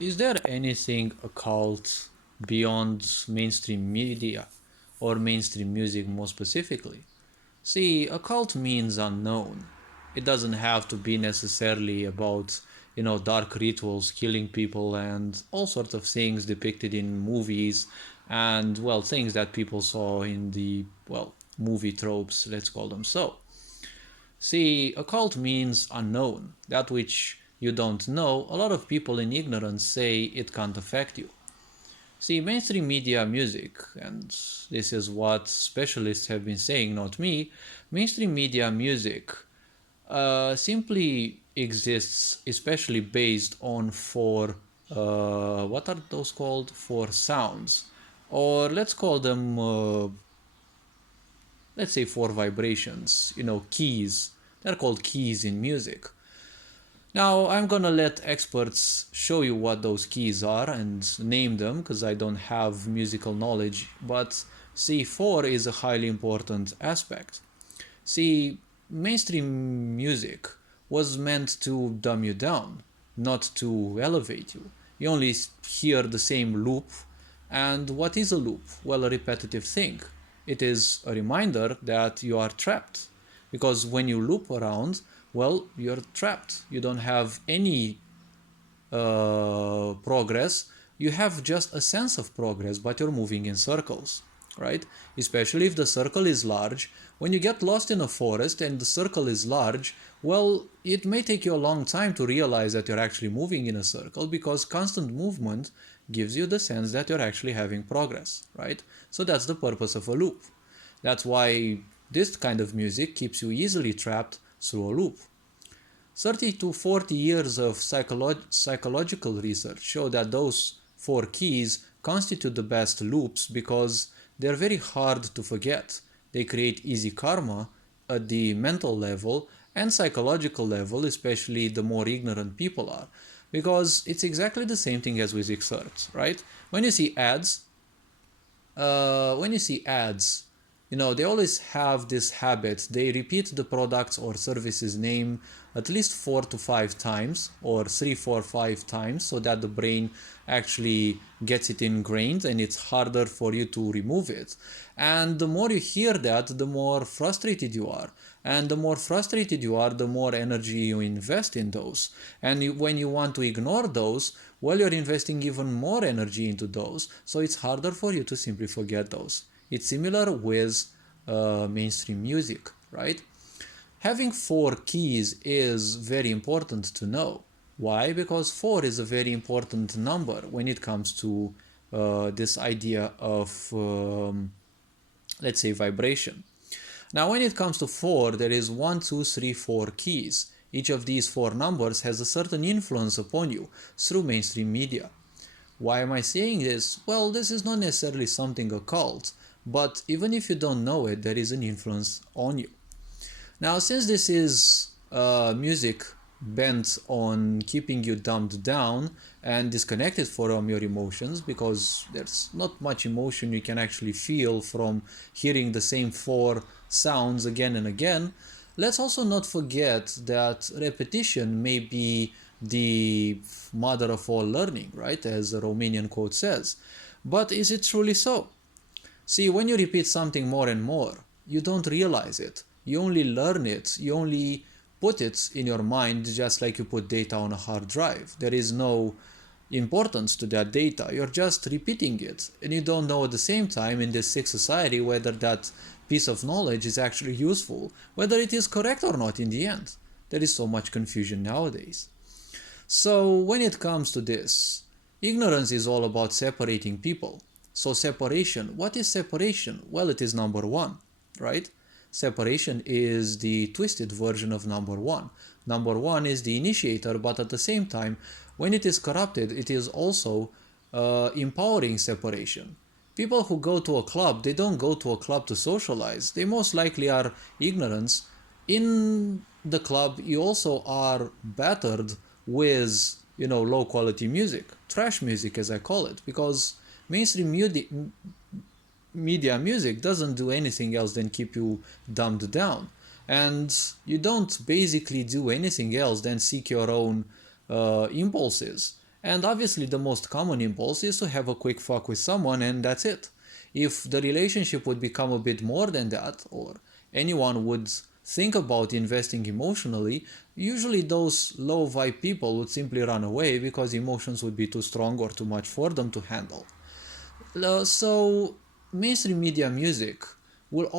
Is there anything occult beyond mainstream media or mainstream music more specifically? See, occult means unknown. It doesn't have to be necessarily about, dark rituals, killing people, and all sorts of things depicted in movies and, well, things that people saw in the, well, movie tropes, let's call them so. See, occult means unknown, that which you don't know. A lot of people in ignorance say it can't affect you. See, mainstream media music, and this is what specialists have been saying, not me, mainstream media music simply exists, especially based on four, what are those called? Four sounds. Or let's call them, let's say four vibrations, keys. They're called keys in music. Now, I'm gonna let experts show you what those keys are and name them because I don't have musical knowledge, but C4 is a highly important aspect. See, mainstream music was meant to dumb you down, not to elevate you. You only hear the same loop, and what is a loop? Well, a repetitive thing. It is a reminder that you are trapped. Because when you loop around, well, you're trapped. You don't have any progress. You have just a sense of progress, but you're moving in circles, right? Especially if the circle is large. When you get lost in a forest and the circle is large, well, it may take you a long time to realize that you're actually moving in a circle because constant movement gives you the sense that you're actually having progress, right? So that's the purpose of a loop. That's why this kind of music keeps you easily trapped through a loop. 30 to 40 years of psychological research show that those four keys constitute the best loops because they're very hard to forget. They create easy karma at the mental level and psychological level, especially the more ignorant people are. Because it's exactly the same thing as with excerpts, right? When you see ads, they always have this habit. They repeat the products or services name at least 4 to 5 times, or 3, 4, 5 times, so that the brain actually gets it ingrained and it's harder for you to remove it. And the more you hear that, the more frustrated you are. And the more frustrated you are, the more energy you invest in those. And when you want to ignore those, well, you're investing even more energy into those, so it's harder for you to simply forget those. It's similar with mainstream music, right? Having four keys is very important to know. Why? Because four is a very important number when it comes to this idea of, let's say, vibration. Now, when it comes to four, there is 1, 2, 3, 4 keys. Each of these four numbers has a certain influence upon you through mainstream media. Why am I saying this? Well, this is not necessarily something occult, but even if you don't know it, there is an influence on you. Now, since this is music bent on keeping you dumbed down and disconnected from your emotions, because there's not much emotion you can actually feel from hearing the same four sounds again and again, let's also not forget that repetition may be the mother of all learning, right? As the Romanian quote says. But is it truly so? See, when you repeat something more and more, you don't realize it. You only learn it. You only put it in your mind just like you put data on a hard drive. There is no importance to that data. You're just repeating it. And you don't know at the same time in this sick society whether that piece of knowledge is actually useful, whether it is correct or not in the end. There is so much confusion nowadays. So when it comes to this, ignorance is all about separating people. So separation, what is separation? Well, it is number one, right? Separation is the twisted version of number one. Number one is the initiator, but at the same time, when it is corrupted, it is also empowering separation. People who go to a club, they don't go to a club to socialize. They most likely are ignorance. In the club, you also are battered with, low quality music, trash music as I call it, because mainstream media music doesn't do anything else than keep you dumbed down. And you don't basically do anything else than seek your own impulses. And obviously the most common impulse is to have a quick fuck with someone and that's it. If the relationship would become a bit more than that, or anyone would think about investing emotionally, usually those low vibe people would simply run away because emotions would be too strong or too much for them to handle. So mainstream media music will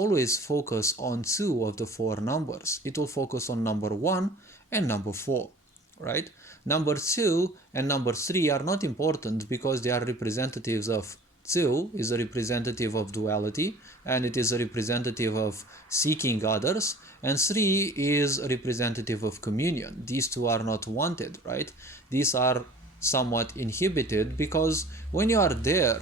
always focus on two of the four numbers. It will focus on number 1 and number 4, right? Number 2 and number 3 are not important because they are representatives of 2 is a representative of duality and it is a representative of seeking others, and 3 is a representative of communion. These two are not wanted, right? These are somewhat inhibited because when you are there,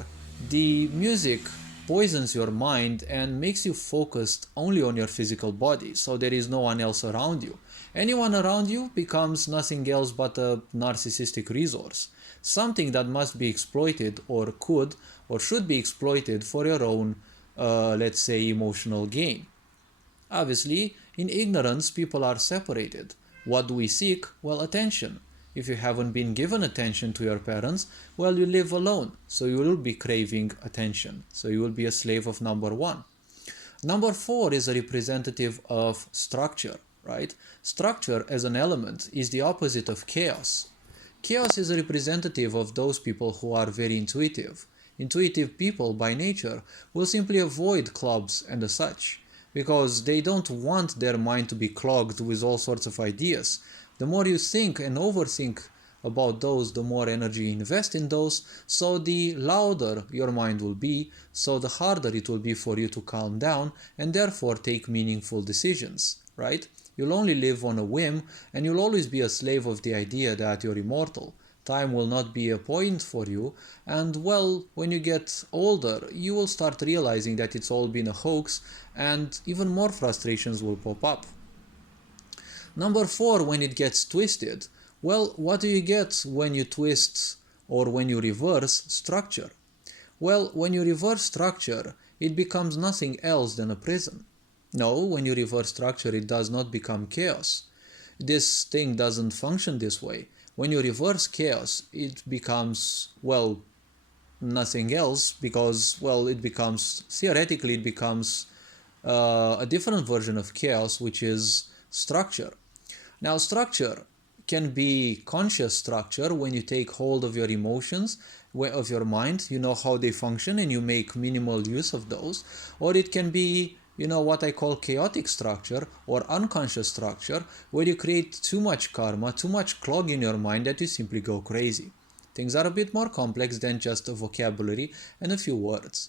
the music poisons your mind and makes you focused only on your physical body, so there is no one else around you. Anyone around you becomes nothing else but a narcissistic resource, something that must be exploited or could or should be exploited for your own, let's say, emotional gain. Obviously, in ignorance, people are separated. What do we seek? Well, attention. If you haven't been given attention to your parents, well, you live alone, so you will be craving attention. So you will be a slave of number 1. Number 4 is a representative of structure, right? Structure as an element is the opposite of chaos. Chaos is a representative of those people who are very intuitive. Intuitive people by nature will simply avoid clubs and such, because they don't want their mind to be clogged with all sorts of ideas. The more you think and overthink about those, the more energy you invest in those, so the louder your mind will be, so the harder it will be for you to calm down and therefore take meaningful decisions, right? You'll only live on a whim and you'll always be a slave of the idea that you're immortal. Time will not be a point for you, and well, when you get older, you will start realizing that it's all been a hoax and even more frustrations will pop up. Number 4, when it gets twisted, well, what do you get when you twist or when you reverse structure? Well, when you reverse structure, it becomes nothing else than a prison. No, when you reverse structure, it does not become chaos. This thing doesn't function this way. When you reverse chaos, it becomes, well, nothing else because, well, it becomes, theoretically, it becomes a different version of chaos, which is structure. Now, structure can be conscious structure when you take hold of your emotions, of your mind, you know how they function and you make minimal use of those, or it can be, you know, what I call chaotic structure or unconscious structure, where you create too much karma, too much clog in your mind that you simply go crazy. Things are a bit more complex than just a vocabulary and a few words.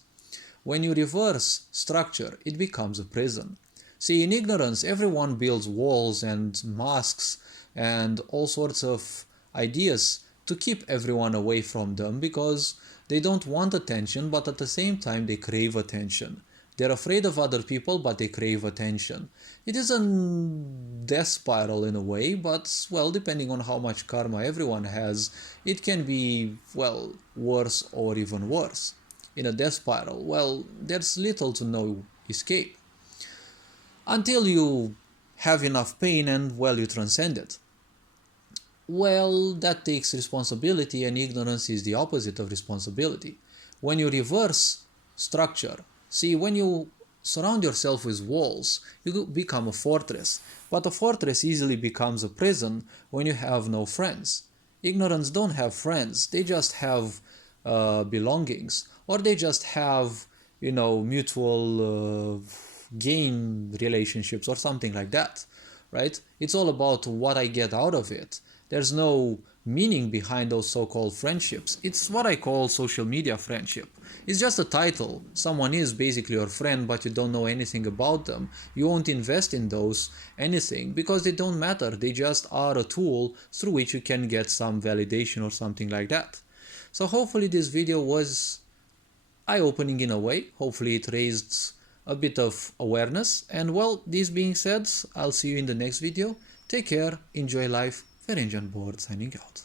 When you reverse structure, it becomes a prison. See, in ignorance, everyone builds walls and masks and all sorts of ideas to keep everyone away from them because they don't want attention, but at the same time they crave attention. They're afraid of other people, but they crave attention. It is a death spiral in a way, but, well, depending on how much karma everyone has, it can be, well, worse or even worse. In a death spiral, well, there's little to no escape. Until you have enough pain and, well, you transcend it. Well, that takes responsibility, and ignorance is the opposite of responsibility. When you reverse structure, see, when you surround yourself with walls, you become a fortress. But a fortress easily becomes a prison when you have no friends. Ignorance don't have friends. They just have belongings. Or they just have, you know, mutual gain relationships or something like that, right? It's all about what I get out of it. There's no meaning behind those so-called friendships. It's what I call social media friendship. It's just a title. Someone is basically your friend, but you don't know anything about them. You won't invest in those anything because they don't matter. They just are a tool through which you can get some validation or something like that. So hopefully this video was eye-opening in a way. Hopefully it raised a bit of awareness. And well, this being said, I'll see you in the next video. Take care, enjoy life. Ferenc Board signing out.